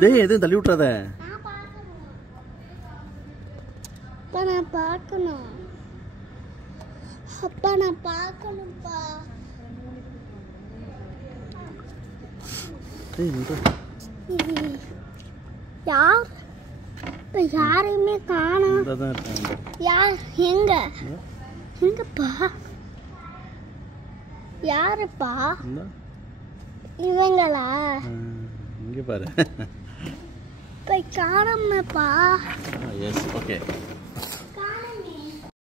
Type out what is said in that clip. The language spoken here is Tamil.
டேய் எதுவும் தள்ளி விட்டுறாத. அப்பா நான் பார்க்கணும். அப்பா நான் பார்க்கணும்ப்பா. யார் இப்ப யாரையுமே காணோம். யார் எங்க எங்கப்பா? யாருப்பா இவங்களா? இங்க பாரு. இப்ப காணோம்ப்பா. S okay.